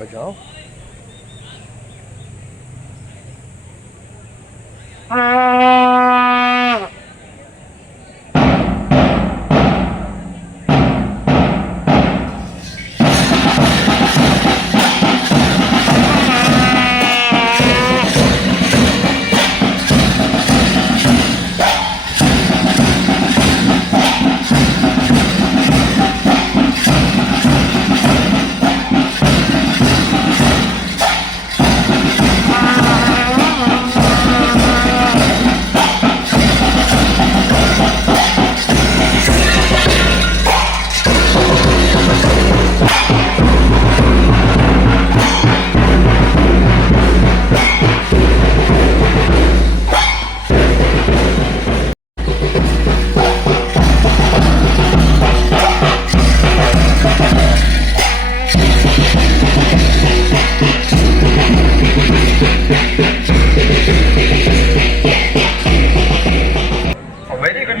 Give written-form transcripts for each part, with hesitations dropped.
बजाओ।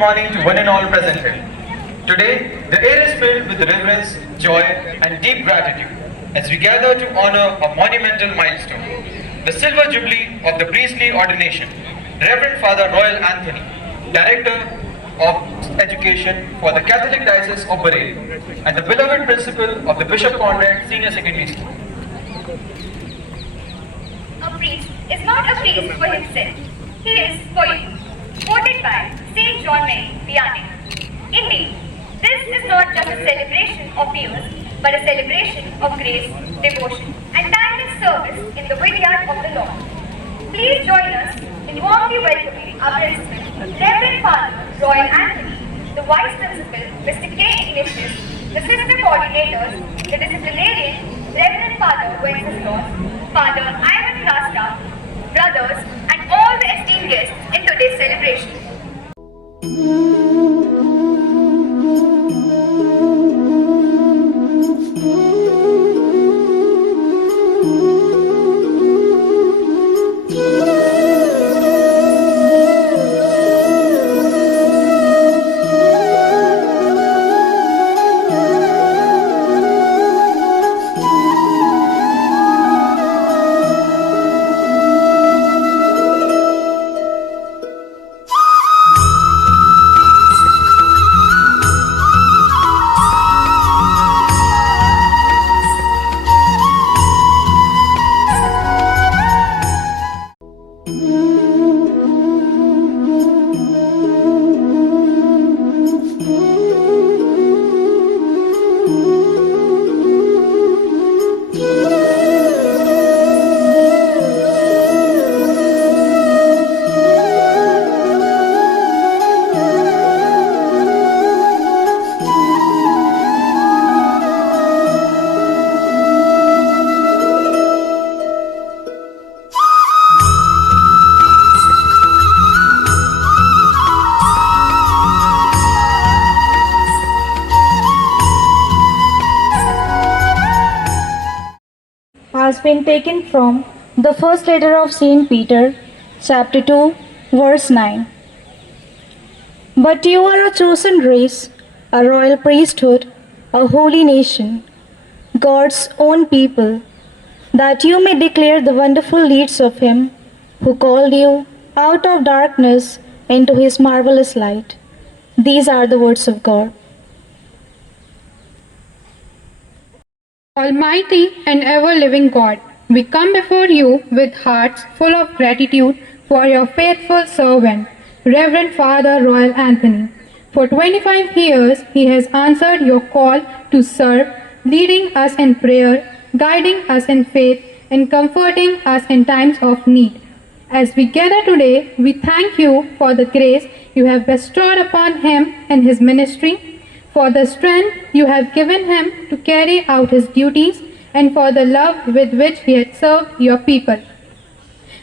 Morning to one and all present here. Today, the air is filled with reverence, joy, and deep gratitude as we gather to honor a monumental milestone, the Silver Jubilee of the priestly ordination, Reverend Father Royal Anthony, Director of Education for the Catholic Diocese of Bareilly, and the beloved Principal of the Bishop Conrad Senior Secondary School. A priest is not a priest for himself, he is for you. Quoted by Saint John Mary Vianney. Indeed, this is not just a celebration of years, but a celebration of grace, devotion, and tireless service in the vineyard of the Lord. Please join us in warmly welcoming our principal, Reverend Father Royal Anthony, the Vice Principal, Mr. K. Ignatius, the Sister Coordinators, the Disciplinarian, Reverend Father Wenceslas, Father Ivan Rasta, brothers, and all the esteemed guests in today's celebration. Has been taken from the first letter of St. Peter, chapter 2, verse 9. But you are a chosen race, a royal priesthood, a holy nation, God's own people, that you may declare the wonderful deeds of Him who called you out of darkness into His marvelous light. These are the words of God. Almighty and ever-living God, we come before you with hearts full of gratitude for your faithful servant, Reverend Father Royal Anthony. For 25 years, he has answered your call to serve, leading us in prayer, guiding us in faith, and comforting us in times of need. As we gather today, we thank you for the grace you have bestowed upon him and his ministry, for the strength you have given him to carry out his duties, and for the love with which he has served your people.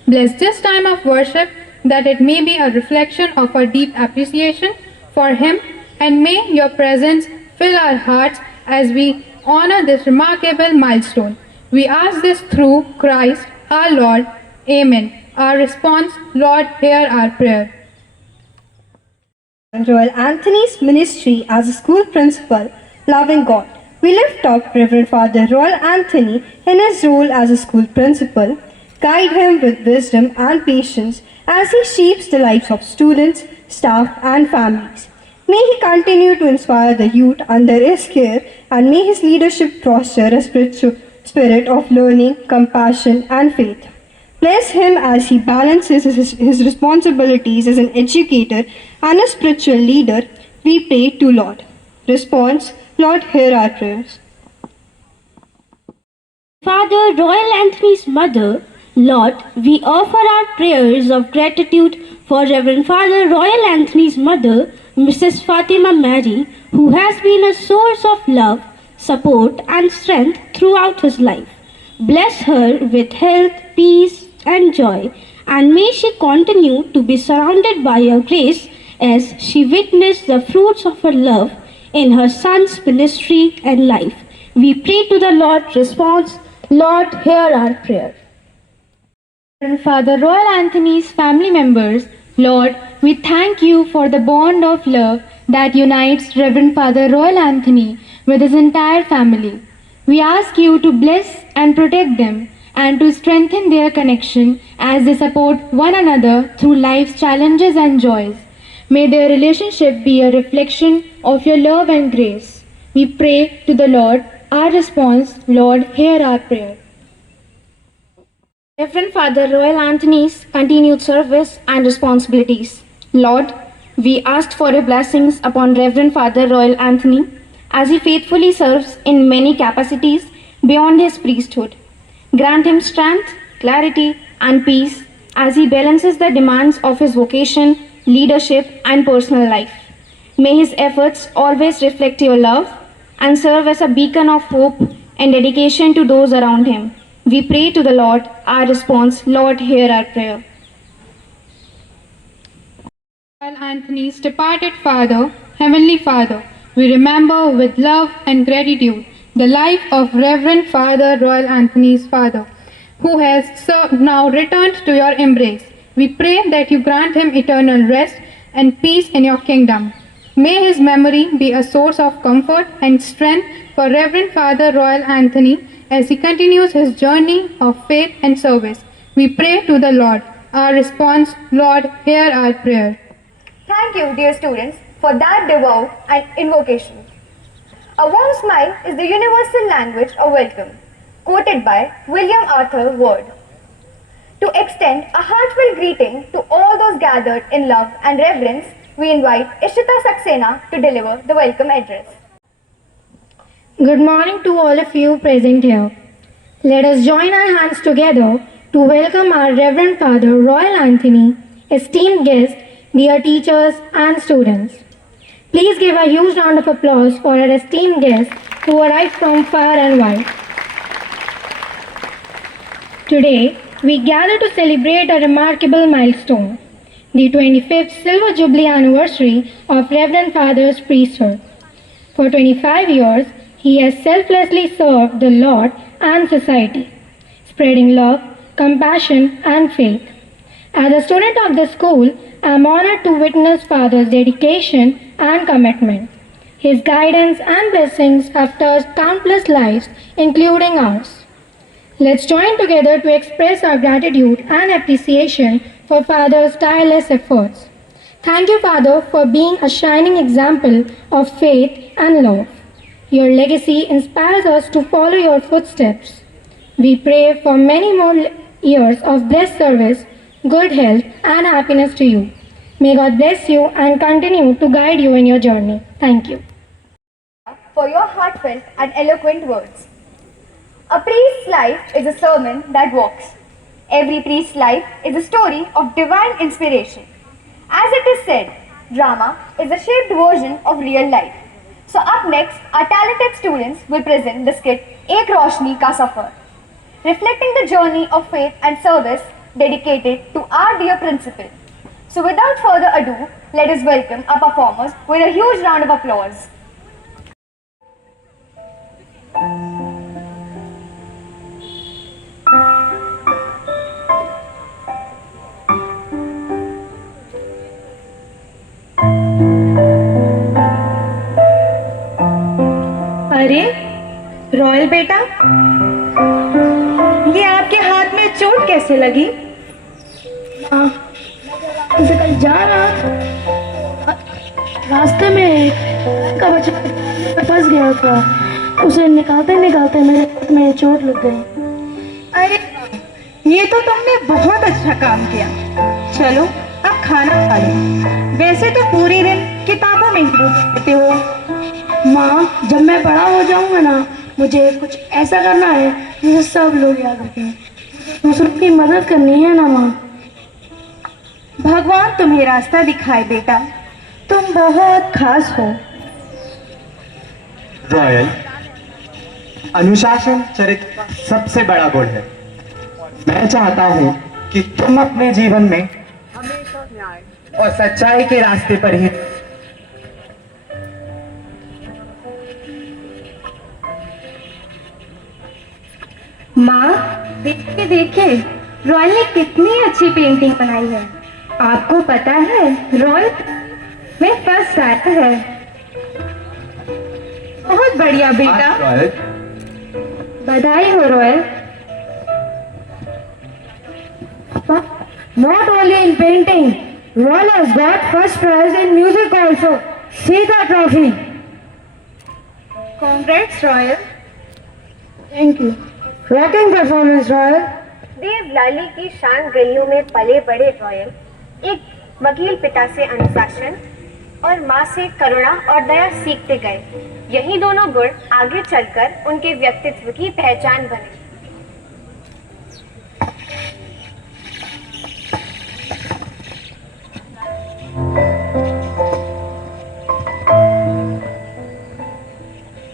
Bless this time of worship, that it may be a reflection of our deep appreciation for him, and may your presence fill our hearts as we honor this remarkable milestone. We ask this through Christ our Lord. Amen. Our response: Lord, hear our prayer. Royal Anthony's ministry as a school principal, loving God, We lift up Reverend Father Royal Anthony in his role as a school principal, guide him with wisdom and patience as he shapes the lives of students, staff, and families. May he continue to inspire the youth under his care, and may his leadership foster a spirit of learning, compassion, and faith. Bless him as he balances his responsibilities as an educator and a spiritual leader. We pray to Lord. Response: Lord, hear our prayers. Father Royal Anthony's mother, Lord, we offer our prayers of gratitude for Reverend Father Royal Anthony's mother, Mrs. Fatima Mary, who has been a source of love, support, and strength throughout his life. Bless her with health, peace, and joy, and may she continue to be surrounded by your grace as she witnessed the fruits of her love in her son's ministry and life. We pray to the Lord. Response: Lord, hear our prayer. Reverend Father Royal Anthony's family members, Lord, we thank you for the bond of love that unites Reverend Father Royal Anthony with his entire family. We ask you to bless and protect them and to strengthen their connection as they support one another through life's challenges and joys. May their relationship be a reflection of your love and grace. We pray to the Lord. Our response: Lord, hear our prayer. Reverend Father Royal Anthony's continued service and responsibilities. Lord, we ask for your blessings upon Reverend Father Royal Anthony as he faithfully serves in many capacities beyond his priesthood. Grant him strength, clarity, and peace as he balances the demands of his vocation, leadership, and personal life. May his efforts always reflect your love and serve as a beacon of hope and dedication to those around him. We pray to the Lord. Our response: Lord, hear our prayer. Royal Anthony's departed father, Heavenly Father, we remember with love and gratitude the life of Reverend Father Royal Anthony's father, who has now returned to your embrace. We pray that you grant him eternal rest and peace in your kingdom. May his memory be a source of comfort and strength for Reverend Father Royal Anthony as he continues his journey of faith and service. We pray to the Lord. Our response: Lord, hear our prayer. Thank you, dear students, for that devout and invocation. A warm smile is the universal language of welcome, quoted by William Arthur Ward. To extend a heartfelt greeting to all those gathered in love and reverence, we invite Ishita Saxena to deliver the welcome address. Good morning to all of you present here. Let us join our hands together to welcome our Reverend Father Royal Anthony, esteemed guests, dear teachers and students. Please give a huge round of applause for our esteemed guests who arrived from far and wide. Today, we gather to celebrate a remarkable milestone, the 25th Silver Jubilee anniversary of Reverend Father's priesthood. For 25 years, he has selflessly served the Lord and society, spreading love, compassion, and faith. As a student of the school, I am honored to witness Father's dedication and commitment. His guidance and blessings have touched countless lives, including ours. Let's join together to express our gratitude and appreciation for Father's tireless efforts. Thank you, Father, for being a shining example of faith and love. Your legacy inspires us to follow your footsteps. We pray for many more years of blessed service, good health, and happiness to you. May God bless you and continue to guide you in your journey. Thank you. For your heartfelt and eloquent words. A priest's life is a sermon that walks. Every priest's life is a story of divine inspiration. As it is said, drama is a shaped version of real life. So up next, our talented students will present the skit Ek Roshni Ka Safar, reflecting the journey of faith and service dedicated to our dear principal. So without further ado, let us welcome our performers with a huge round of applause. अरे बेटा, ये आपके हाथ में चोट कैसे लगी? से कल जा रहा था, रास्ते में एक का बच्चा फंस गया था। उसे निकालते निकालते मेरे हाथ में चोट लग गई। अरे ये तो तुमने बहुत अच्छा काम किया। चलो अब खाना खा लो। वैसे तो पूरे दिन किताबों में ही रहते हो। माँ, जब मैं बड़ा हो जाऊंगा ना, मुझे कुछ ऐसा करना है जिसे सब लोग याद रखें। दूसरों की मदद करनी है ना माँ। भगवान तुम्हें रास्ता दिखाए बेटा, तुम बहुत खास हो। रॉयल, अनुशासन चरित्र का सबसे बड़ा गुण है। मैं चाहता हूं कि तुम अपने जीवन में हमेशा न्याय और सच्चाई के रास्ते पर ही। माँ, देखिए देखिए, रॉयल ने कितनी अच्छी पेंटिंग बनाई है। आपको पता है रॉयल में फर्स्ट आया है। बहुत बढ़िया बेटा। रॉयल, बधाई हो royal. Not only in painting, Royal has got first prize in music also. See the trophy. Congrats Royal. Thank you. Rocking performance, Royal. Deolali की शान गलियों में पले बड़े रॉयल एक वकील पिता से अनुशासन और माँ से करुणा और दया सीखते गए। यही दोनों गुण आगे चलकर उनके व्यक्तित्व की पहचान बने।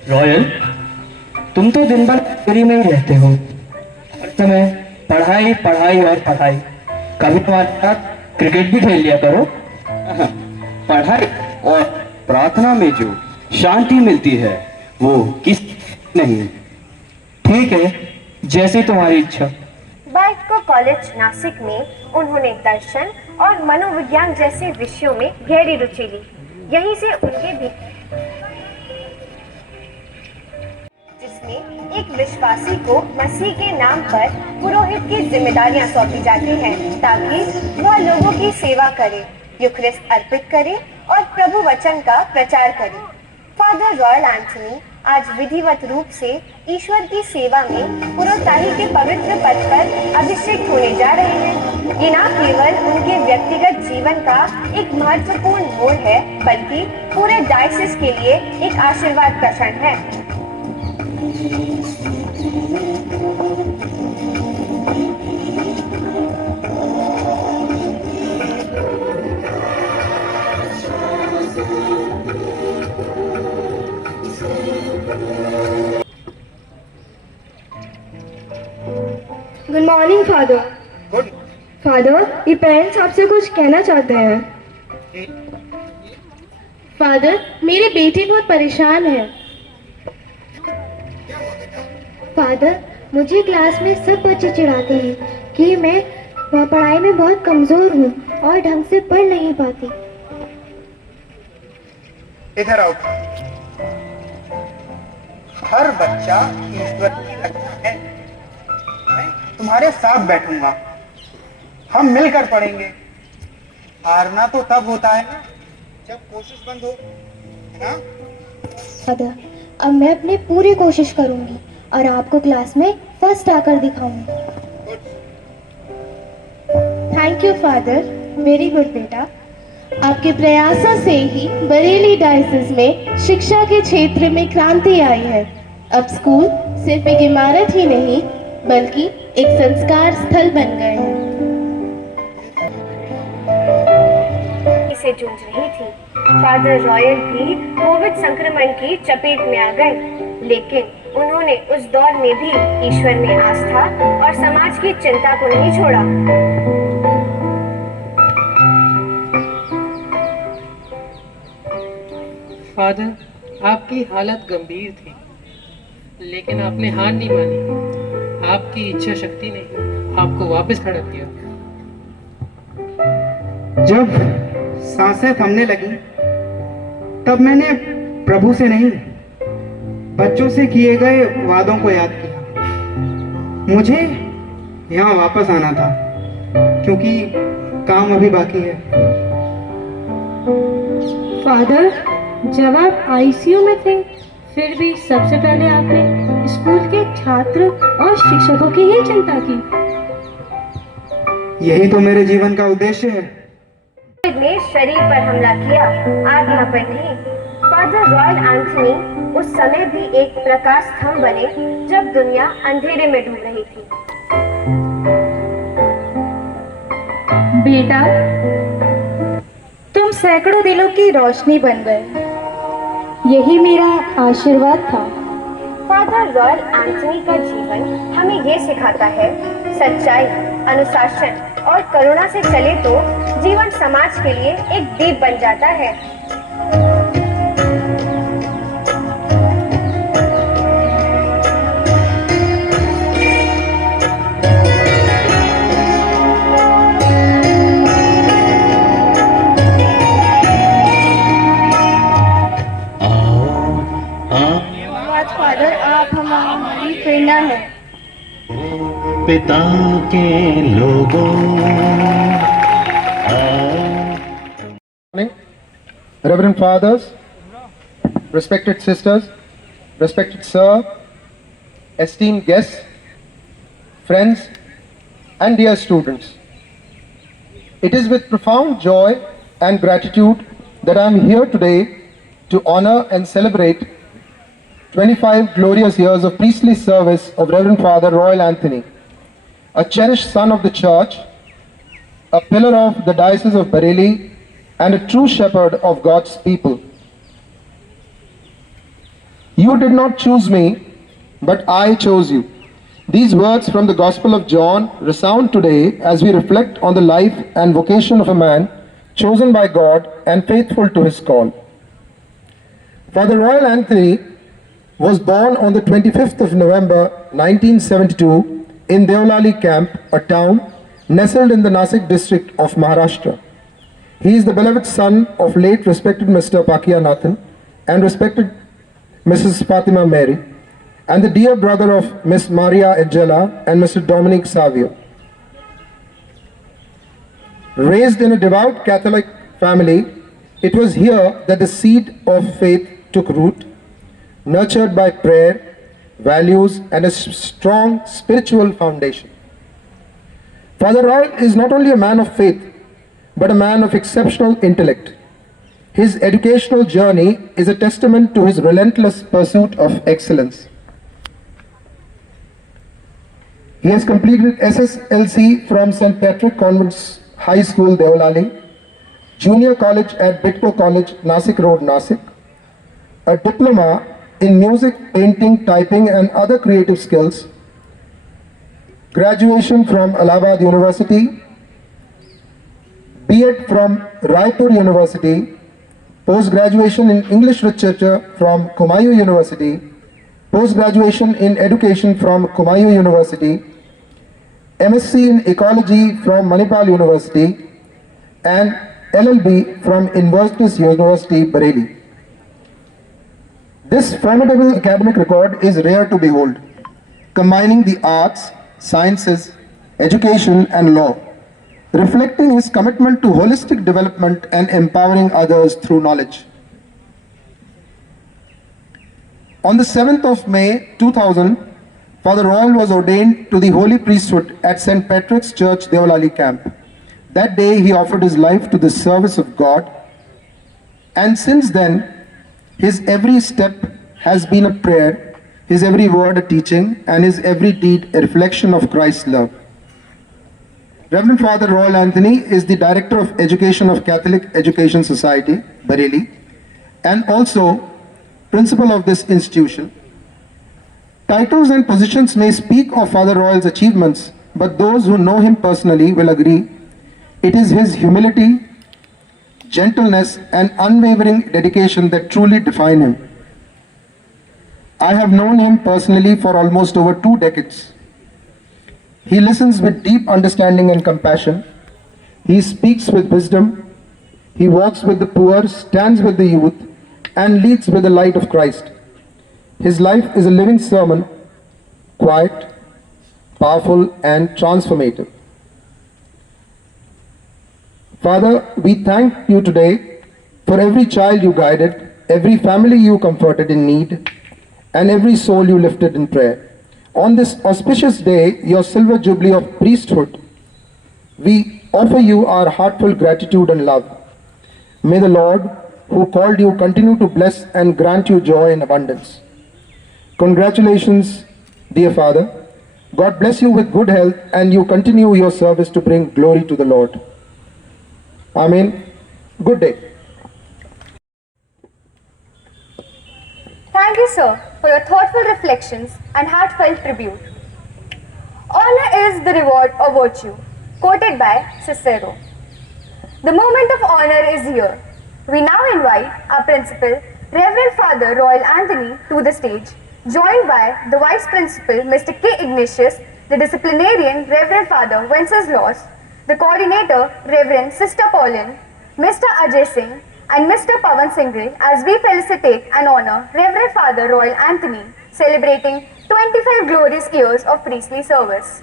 रॉयल, तुम तो दिन भर लाइब्रेरी में ही रहते हो। हर समय पढ़ाई पढ़ाई और पढ़ाई। कभी तुम्हारे साथ क्रिकेट भी खेल लिया करो। पढ़ाई और प्रार्थना में जो शांति मिलती है वो किस नहीं। ठीक है, जैसी तुम्हारी इच्छा। 22 को कॉलेज नासिक में उन्होंने दर्शन और मनोविज्ञान जैसे विषयों में गहरी रुचि ली। यहीं से उनके भी जिसमें एक विश्वासी को मसीह के नाम पर पुरोहित की जिम्मेदारियां सौंपी जाती हैं ताकि वह लोगों की सेवा करे, यूखरिस्ट अर्पित करे और प्रभु वचन का प्रचार करे। फादर रॉयल एंथनी आज विधिवत रूप से ईश्वर की सेवा में पुरोहिताई के पवित्र पद पर अभिषेक होने जा रहे हैं। ये न केवल उनके व्यक्तिगत जीवन का एक महत्वपूर्ण मोड़ है बल्कि पूरे डायसिस के लिए एक आशीर्वाद का क्षण है। Good morning father. Good. Father, ये पेरेंट्स आपसे कुछ कहना चाहते हैं। फादर, मेरी बेटी बहुत परेशान है। फादर, मुझे क्लास में सब बच्चे चिढ़ाते हैं कि मैं पढ़ाई में बहुत कमजोर हूँ और ढंग से पढ़ नहीं पाती। इधर आओ। हर बच्चा ईश्वर की रचना है। मैं तुम्हारे साथ बैठूंगा, हम मिलकर पढ़ेंगे। हारना तो तब होता है ना जब कोशिश बंद हो, है ना? फादर, अब मैं अपनी पूरी कोशिश करूंगी और आपको क्लास में फर्स्ट आकर दिखाऊंगी। Thank you father, very good बेटा। आपके प्रयासों से ही बरेली डायसिस में शिक्षा के क्षेत्र में क्रांति आई है। अब स्कूल सिर्फ एक इमारत ही नहीं बल्कि एक संस्कार स्थल बन गए हैं। से जूझ रही थी। फादर रॉयल भी कोविड संक्रमण की चपेट में आ गए, लेकिन उन्होंने उस दौर में भी ईश्वर में आस्था और समाज की चिंता को नहीं छोड़ा। फादर, आपकी हालत गंभीर थी, लेकिन आपने हार नहीं मानी। आपकी इच्छा शक्ति ने आपको वापस खड़ा किया। जब सांसें थमने लगी तब मैंने प्रभु से नहीं बच्चों से किए गए वादों को याद किया। मुझे यहाँ वापस आना था क्योंकि काम अभी बाकी है। फादर, जब आप आईसीयू में थे फिर भी सबसे पहले आपने स्कूल के छात्र और शिक्षकों की ही चिंता की। यही तो मेरे जीवन का उद्देश्य है। ने शरीर पर हमला किया, आत्मा पर नहीं। फादर रॉयल एंथनी उस समय भी एक प्रकाश स्तंभ बने जब दुनिया अंधेरे में डूब रही थी। बेटा, तुम सैकड़ों दिलों की रोशनी बन गए। यही मेरा आशीर्वाद था। फादर रॉयल एंथनी का जीवन हमें ये सिखाता है, सच्चाई, अनुशासन और करुणा से चले तो जीवन समाज के लिए एक दीप बन जाता है। फादर, आप हमारी प्रेरणा है। पिता के लोगों Reverend fathers, respected sisters, respected sir, esteemed guests, friends, and dear students. It is with profound joy and gratitude that I am here today to honor and celebrate 25 glorious years of priestly service of Reverend Father Royal Anthony, a cherished son of the Church, a pillar of the Diocese of Bareilly, and a true shepherd of God's people. You did not choose me, but I chose you. These words from the Gospel of John resound today as we reflect on the life and vocation of a man chosen by God and faithful to his call. Father Royal Anthony was born on the 25th of November 1972 in Deolali camp, a town nestled in the Nasik district of Maharashtra. He is the beloved son of late respected Mr. Pakia Nathan and respected Mrs. Fatima Mary, and the dear brother of Miss Maria Angela and Mr. Dominic Savio. Raised in a devout Catholic family, it was here that the seed of faith took root, nurtured by prayer, values, and a strong spiritual foundation. Father Royal is not only a man of faith, but a man of exceptional intellect. His educational journey is a testament to his relentless pursuit of excellence. He has completed SSLC from St. Patrick Convent High School, Deolali, Junior College at Bitco College, Nasik Road, Nasik, a diploma in music, painting, typing, and other creative skills, graduation from Allahabad University, B.Ed from Raipur University, post-graduation in English Literature from Kumayu University, post-graduation in Education from Kumayu University, MSc in Ecology from Manipal University, and LLB from Inverness University, Bareilly. This formidable academic record is rare to behold, combining the arts, sciences, education, and law, reflecting his commitment to holistic development and empowering others through knowledge. On the 7th of May 2000, Father Royal was ordained to the holy priesthood at St. Patrick's Church, Deolali camp. That day he offered his life to the service of God, and since then, his every step has been a prayer, his every word a teaching, and his every deed a reflection of Christ's love. Reverend Father Royal Anthony is the Director of Education of Catholic Education Society, Bareilly, and also Principal of this institution. Titles and positions may speak of Father Royal's achievements, but those who know him personally will agree it is his humility, gentleness, and unwavering dedication that truly define him. I have known him personally for almost over 2 decades. He listens with deep understanding and compassion. He speaks with wisdom. He walks with the poor, stands with the youth, and leads with the light of Christ. His life is a living sermon, quiet, powerful, and transformative. Father, we thank you today for every child you guided, every family you comforted in need, and every soul you lifted in prayer. On this auspicious day, your silver jubilee of priesthood, we offer you our heartfelt gratitude and love. May the Lord, who called you, continue to bless and grant you joy in abundance. Congratulations, dear Father. God bless you with good health and you continue your service to bring glory to the Lord. Amen. Good day. Thank you, sir, for your thoughtful reflections and heartfelt tribute. Honor is the reward of virtue, quoted by Cicero. The moment of honor is here. We now invite our principal, Reverend Father Royal Anthony, to the stage, joined by the Vice Principal, Mr. K. Ignatius, the Disciplinarian, Reverend Father Wenceslas, the Coordinator, Reverend Sister Pauline, Mr. Ajay Singh, and Mr. Pawan Singri, as we felicitate and honor Reverend Father Royal Anthony, celebrating 25 glorious years of priestly service.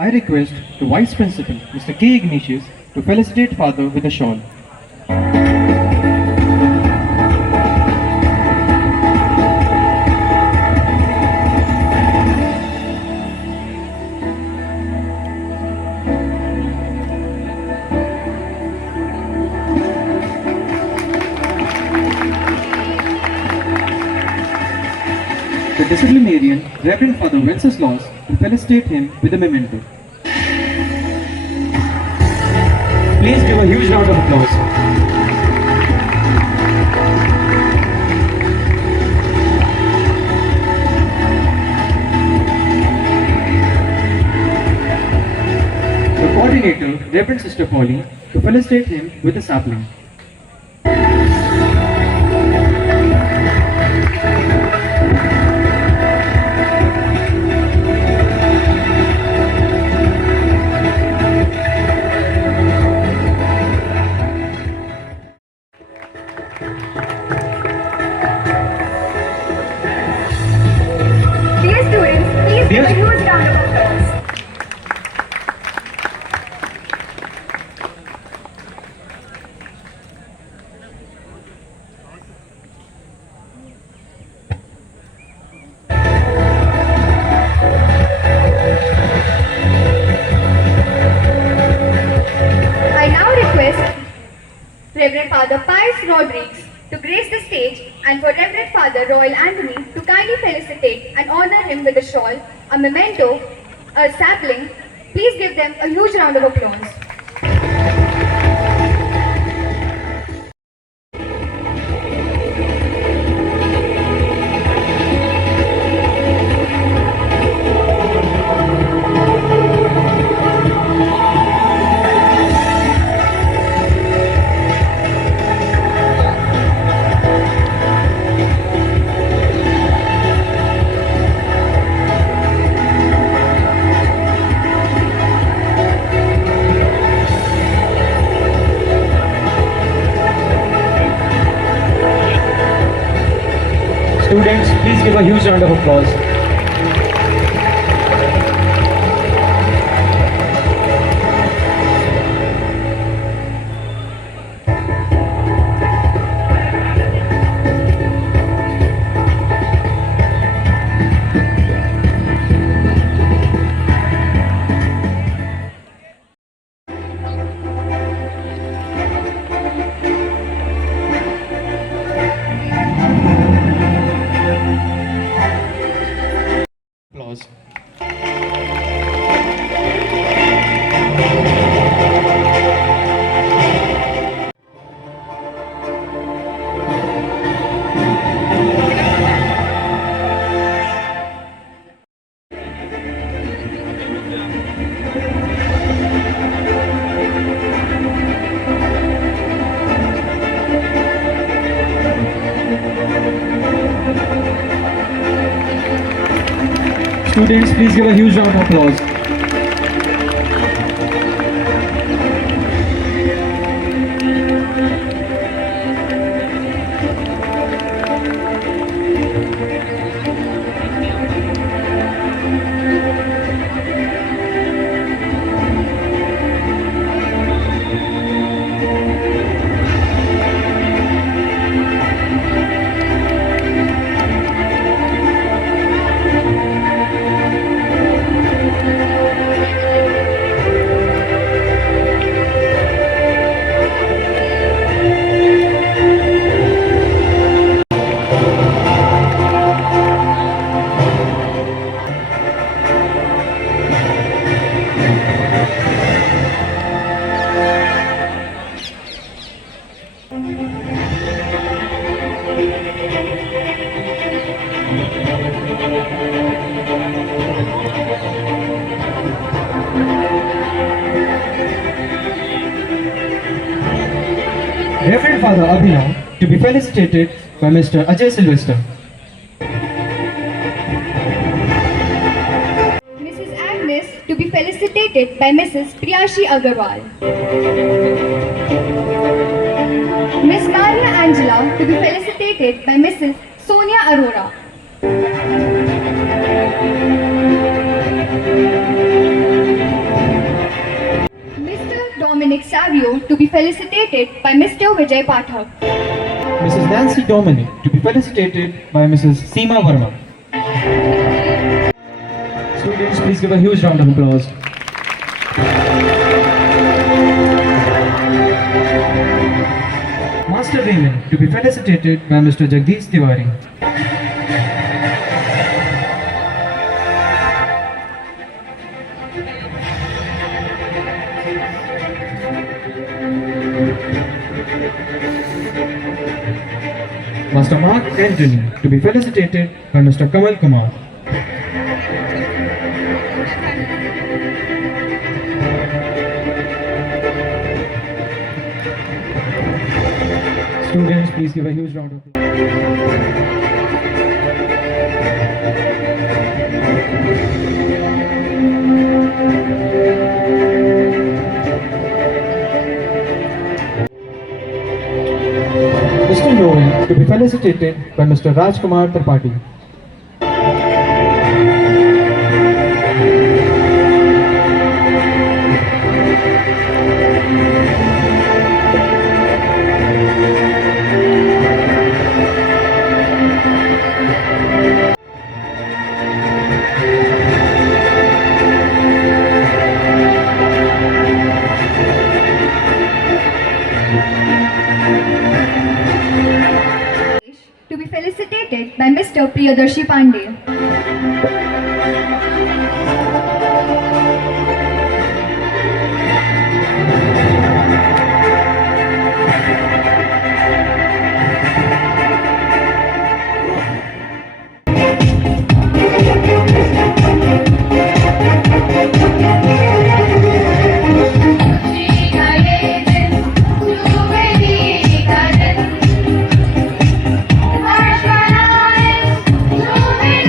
I request the Vice Principal, Mr. K. Ignatius, to felicitate Father with a shawl. The disciplinarian, Reverend Father Wenceslas, will felicitate him with a memento. Please give a huge round of applause. The coordinator, Reverend Sister Pauline, to felicitate him with a sapling. Dear students, please give a huge round of applause. I now request Reverend Father Pius Rodriguez to grace the stage and for Reverend Father Royal Anthony to kindly felicitate and honor him with a shawl, a memento, a sapling. Please give them a huge round of applause. Students, please give a huge round of applause. Applause. Students, please give a huge round of applause. Reverend Father Abhinav to be felicitated by Mr. Ajay Sylvester. Mrs. Agnes to be felicitated by Mrs. Priyashi Agarwal. Miss Maria Angela to be felicitated by Mrs. Sonia Arora. Mr. Dominic Savio to be felicitated by Mr. Vijay Pathak. Mrs. Nancy Dominic to be felicitated by Mrs. Seema Verma. Students, please give a huge round of applause. Master Raymond to be felicitated by Mr. Jagdish Tiwari. Master Mark Anthony to be felicitated by Mr. Kamal Kumar. Students, please give a huge round of applause. Mr. Noel to be felicitated by Mr. Rajkumar Tripathi. To be felicitated by Mr. Priyadarshi Pandey. Thank you.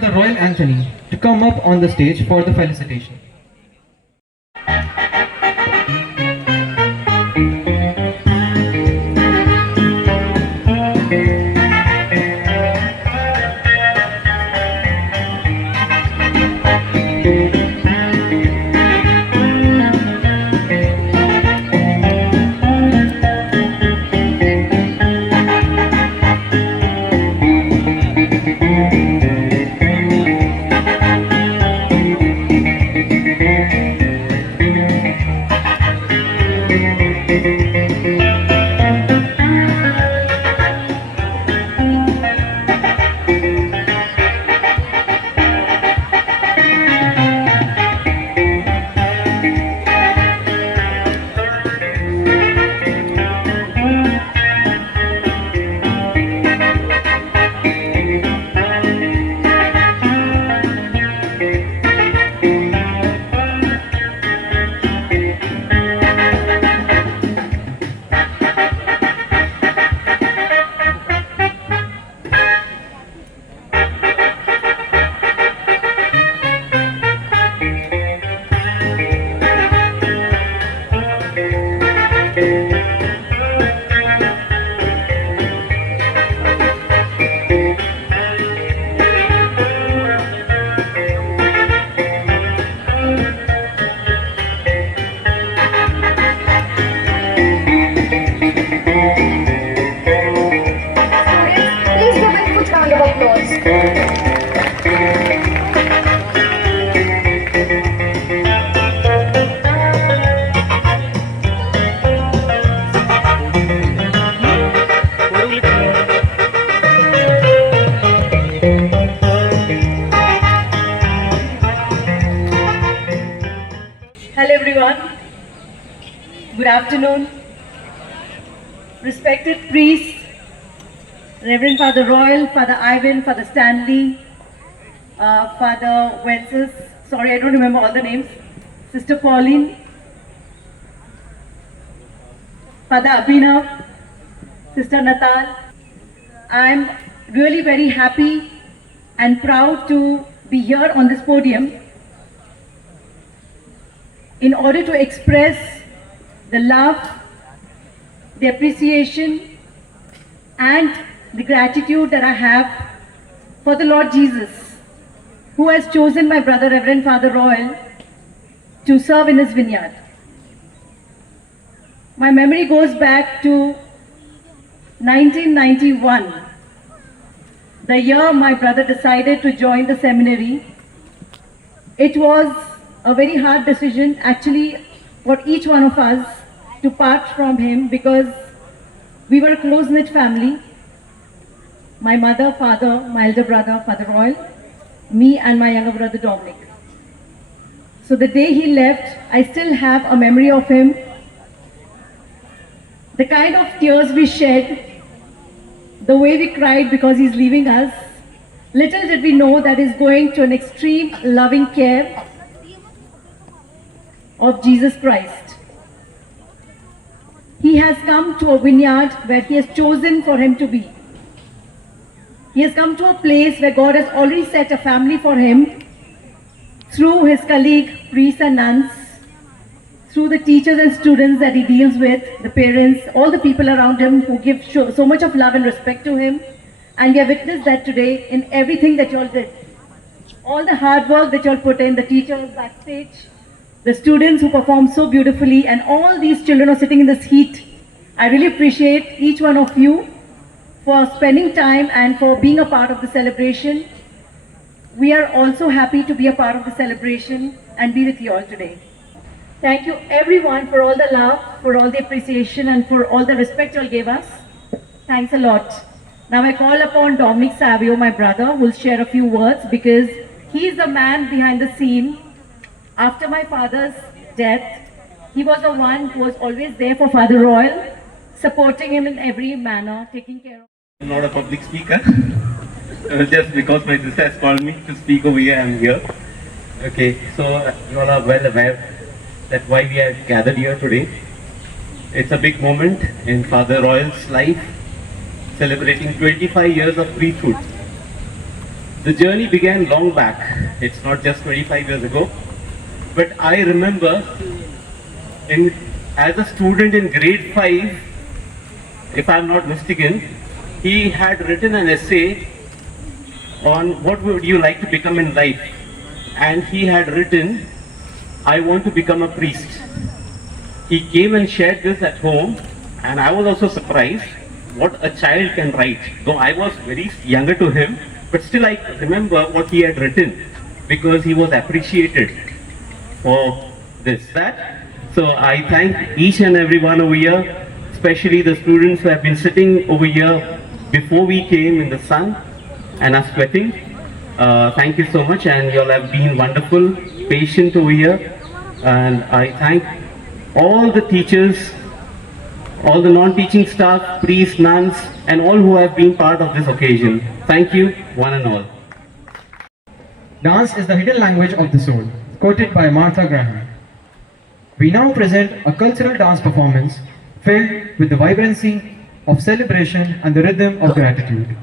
Father Royal Anthony to come up on the stage for the felicitation. Please give a good round of applause. Hello everyone. Good afternoon. Respected priests, Reverend Father Royal, Father Ivan, Father Stanley, Father Wences, sorry I don't remember all the names, Sister Pauline, Father Abhinav, Sister Natal. I'm really very happy and proud to be here on this podium in order to express the love, the appreciation and the gratitude that I have for the Lord Jesus, who has chosen my brother Reverend Father Royal to serve in his vineyard. My memory goes back to 1991, the year my brother decided to join the seminary. It was a very hard decision actually for each one of us to part from him, because we were a close-knit family. My mother, father, my elder brother, Father Royal, me and my younger brother Dominic. So the day he left, I still have a memory of him. The kind of tears we shed, the way we cried because he's leaving us, little did we know that he's going to an extreme loving care of Jesus Christ. He has come to a vineyard where he has chosen for him to be. He has come to a place where God has already set a family for him through his colleague, priests and nuns, through the teachers and students that he deals with, the parents, all the people around him who give so much of love and respect to him. And we have witnessed that today in everything that you all did. All the hard work that you all put in, the teachers backstage, the students who performed so beautifully, and all these children are sitting in this heat. I really appreciate each one of you for spending time and for being a part of the celebration. We are also happy to be a part of the celebration and be with you all today. Thank you everyone for all the love, for all the appreciation and for all the respect you all gave us. Thanks a lot. Now I call upon Dominic Savio, my brother, who will share a few words because he is the man behind the scene. After my father's death, he was the one who was always there for Father Royal, supporting him in every manner, taking care of I'm not a public speaker. Just because my sister has called me to speak over here, I am here. Okay, so you all are well aware that why we are gathered here today. It's a big moment in Father Royal's life, celebrating 25 years of priesthood. The journey began long back. It's not just 25 years ago. But I remember as a student in grade 5, if I'm not mistaken, he had written an essay on what would you like to become in life. And he had written, I want to become a priest. He came and shared this at home, and I was also surprised what a child can write. Though I was very younger to him, but still I remember what he had written because he was appreciated for this. So I thank each and every one over here, especially the students who have been sitting over here before we came in the sun and are sweating. Thank you so much, and you all have been wonderful, patient over here. And I thank all the teachers, all the non-teaching staff, priests, nuns, and all who have been part of this occasion. Thank you, one and all. Dance is the hidden language of the soul, quoted by Martha Graham. We now present a cultural dance performance filled with the vibrancy of celebration and the rhythm of gratitude.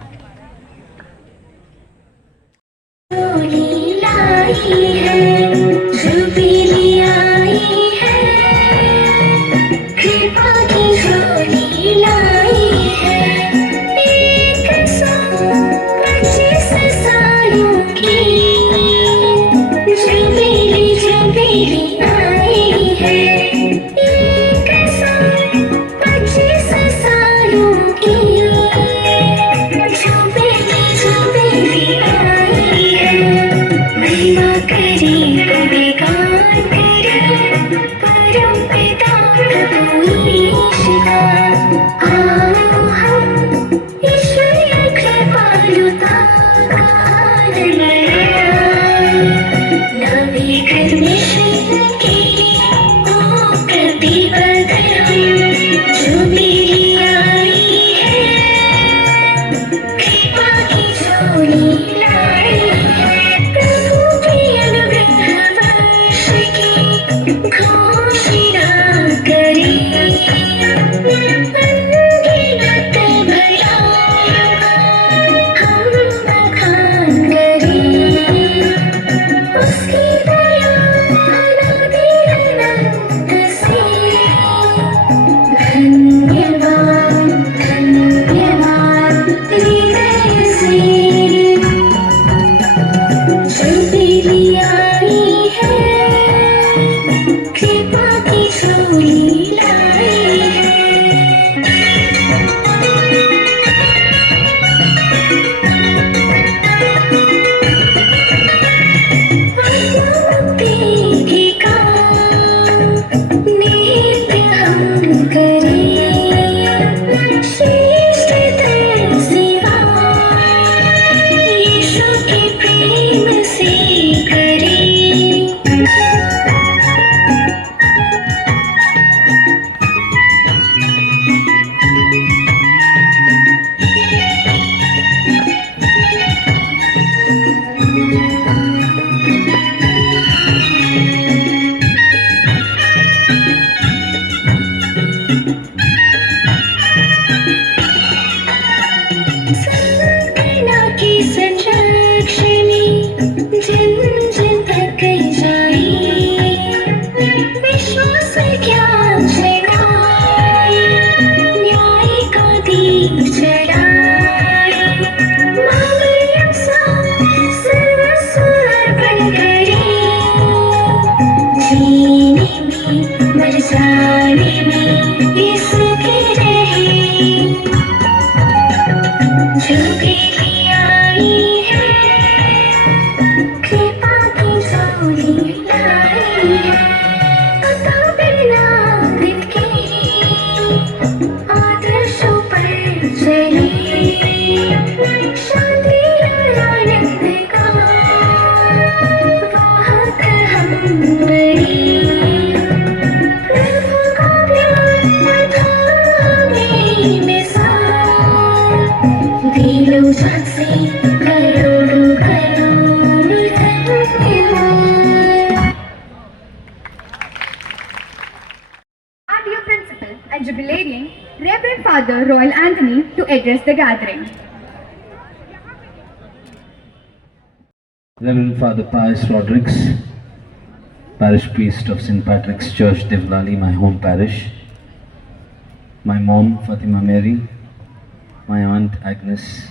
And jubilating Reverend Father Royal Anthony to address the gathering. Reverend Father Pius Rodericks, Parish Priest of St. Patrick's Church, Devlali, my home parish. My mom, Fatima Mary, my aunt Agnes,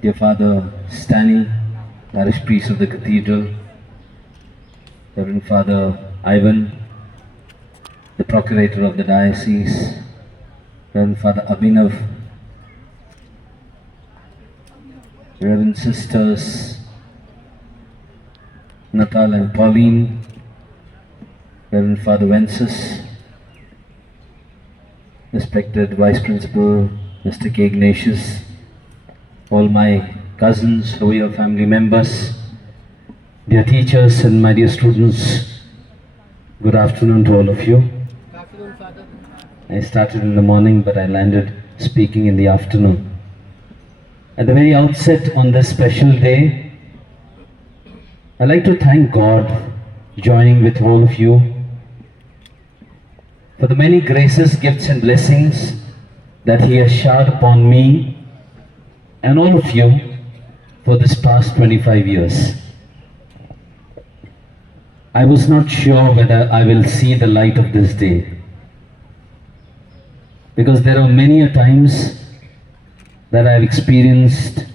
dear Father Stanley, Parish Priest of the Cathedral, Reverend Father Ivan, the Procurator of the Diocese, Reverend Father Abhinav, Reverend Sisters Natal and Pauline, Reverend Father Wences, respected Vice Principal Mr. K. Ignatius, all my cousins, loyal family members, dear teachers and my dear students, good afternoon to all of you. Good afternoon, Father. I started in the morning, but I landed speaking in the afternoon. At the very outset on this special day, I'd like to thank God, joining with all of you, for the many graces, gifts and blessings that He has showered upon me and all of you for this past 25 years. I was not sure whether I will see the light of this day, because there are many a times that I have experienced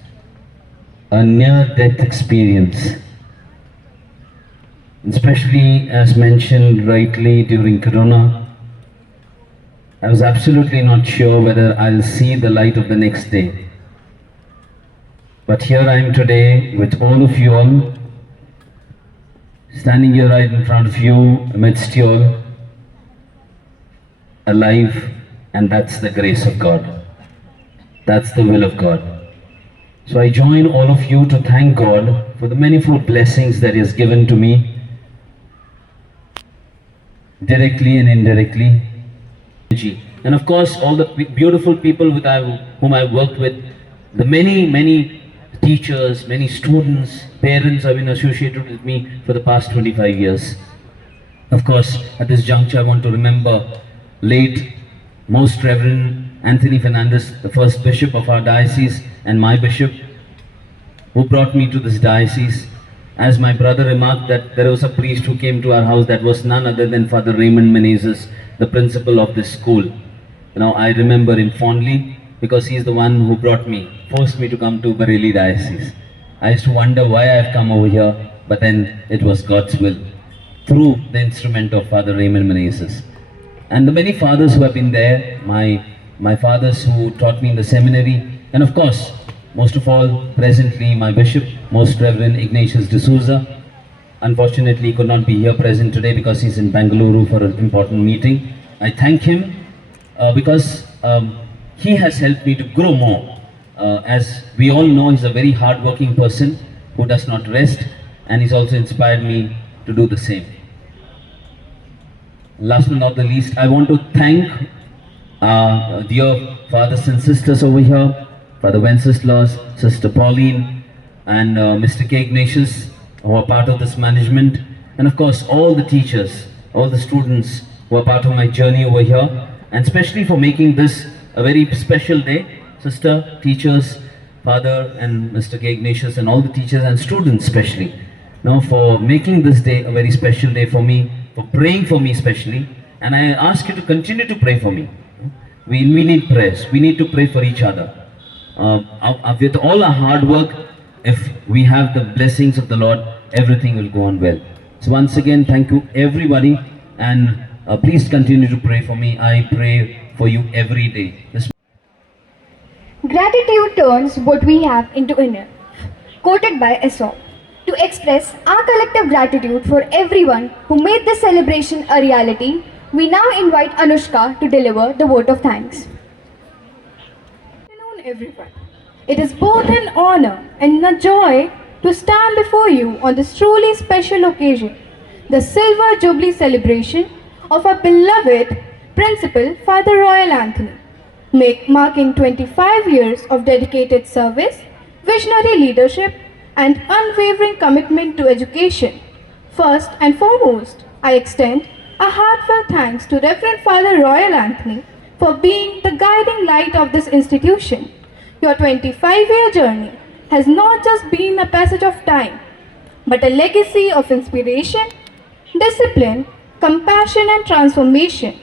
a near-death experience, especially as mentioned rightly during Corona. I was absolutely not sure whether I'll see the light of the next day. But here I am today with all of you all, standing here right in front of you, amidst you all, alive, and that's the grace of God. That's the will of God. So I join all of you to thank God for the manifold blessings that He has given to me, directly and indirectly. And of course, all the beautiful people whom I've worked with, the many teachers, many students, parents have been associated with me for the past 25 years. Of course, at this juncture, I want to remember late Most Reverend Anthony Fernandez, the first bishop of our diocese and my bishop, who brought me to this diocese. As my brother remarked, that there was a priest who came to our house that was none other than Father Raymond Menezes, the principal of this school. I remember him fondly because he is the one who forced me to come to Bareilly Diocese. I used to wonder why I have come over here, but then it was God's will through the instrument of Father Raymond Menezes. And the many fathers who have been there, my fathers who taught me in the seminary, and of course, most of all, presently my bishop, Most Reverend Ignatius D'Souza. Unfortunately, he could not be here present today because he's in Bengaluru for an important meeting. I thank him because he has helped me to grow more. As we all know, he's a very hard-working person who does not rest, and he's also inspired me to do the same. Last but not the least, I want to thank dear fathers and sisters over here, Father Wenceslas, Sister Pauline, and Mr. K. Ignatius, who are part of this management, and of course all the teachers, all the students who are part of my journey over here, and especially for making this a very special day. Sister, teachers, Father and Mr. K. Ignatius, and all the teachers and students especially, for making this day a very special day for me, for praying for me especially, and I ask you to continue to pray for me. We need prayers. We need to pray for each other. With all our hard work, if we have the blessings of the Lord, everything will go on well. So once again, thank you everybody, and please continue to pray for me. I pray for you every day. Gratitude turns what we have into enough. Quoted by Aesop. To express our collective gratitude for everyone who made this celebration a reality, we now invite Anushka to deliver the vote of thanks. Good afternoon, everyone. It is both an honor and a joy to stand before you on this truly special occasion, the Silver Jubilee celebration of our beloved Principal Father Royal Anthony, marking 25 years of dedicated service, visionary leadership, and unwavering commitment to education. First and foremost, I extend a heartfelt thanks to Reverend Father Royal Anthony for being the guiding light of this institution. Your 25-year journey has not just been a passage of time, but a legacy of inspiration, discipline, compassion, and transformation.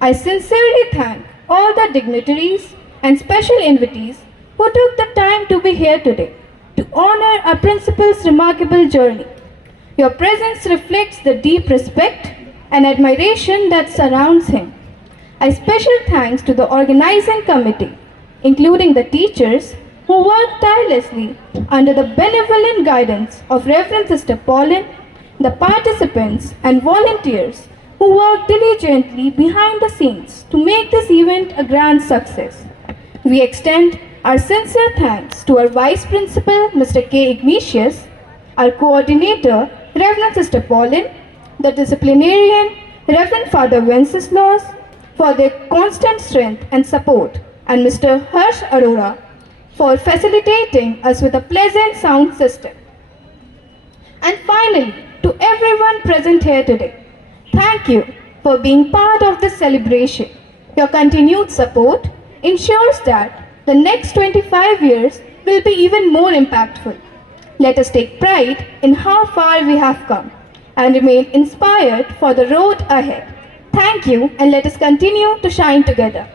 I sincerely thank all the dignitaries and special invitees who took the time to be here today to honor our principal's remarkable journey. Your presence reflects the deep respect and admiration that surrounds him. A special thanks to the organizing committee, including the teachers who worked tirelessly under the benevolent guidance of Reverend Sister Pauline, the participants and volunteers who worked diligently behind the scenes to make this event a grand success. We extend our sincere thanks to our Vice Principal, Mr. K. Ignatius, our Coordinator, Reverend Sister Pauline, the Disciplinarian, Reverend Father Wenceslaus, for their constant strength and support, and Mr. Harsh Arora for facilitating us with a pleasant sound system. And finally, to everyone present here today, thank you for being part of this celebration. Your continued support ensures that the next 25 years will be even more impactful. Let us take pride in how far we have come and remain inspired for the road ahead. Thank you, and let us continue to shine together.